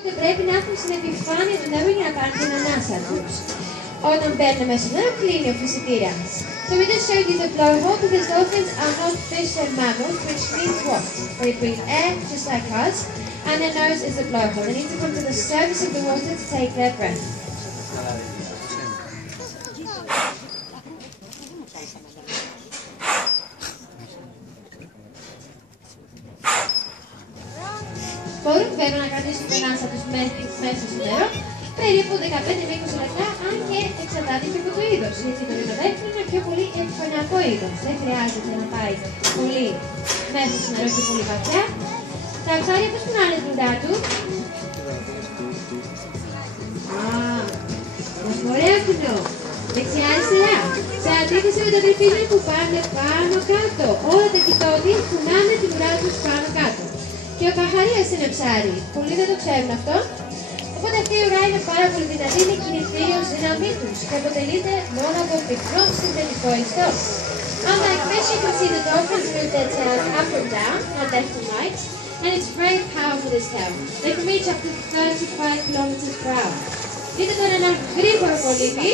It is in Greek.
Οπότε πρέπει να έχουν στην επιφάνεια του νερού για να πάρουν την ανάσα τους. Όταν μπαίνουν μέσα στο νερό, κλείνει ο φυσιτήρας. So we just showed you the blowhole because dolphins are not fish and mammals, which means what? They breathe air just like us, and their nose is the blowhole. They need to come to the surface of the water to take their breath. Μπορούν βέβαια να κρατήσουν την ανάσα τους μέσα στο νερό περίπου 15 με 20 λεπτά, αν και εξαρτάται και από το είδος. Γιατί το λιποδέλφινο είναι πιο πολύ επιφανειακό είδος. Δεν χρειάζεται να πάει πολύ μέσα στο νερό και πολύ βαθιά. Τα ψάρια πώς πονάνε την ουρά του. Μας ωραίο κοινό. Δεξιά-αριστερά. Σε αντίθεση με τα δελφίνια που πάνε πάνω κάτω. Όλα τα κοιτώδη κουνάνε την ουρά τους πάνω κάτω. Και ο παχαρίας είναι ψάρι. Πολλοί δεν το ξέρουν αυτό. Οπότε αυτή η ουρά είναι πάρα πολύ δυνατή, είναι κινητήριος δύναμή τους και αποτελείται μόνο από πυκνό συντελικό ιστό. Unlike fish, you can see the dolphins move their tails up and down, not left and right, and it's very powerful, this tail. They can reach up to 35 kilometers per hour. Δείτε τώρα ένα γρήγορο κολύμπι.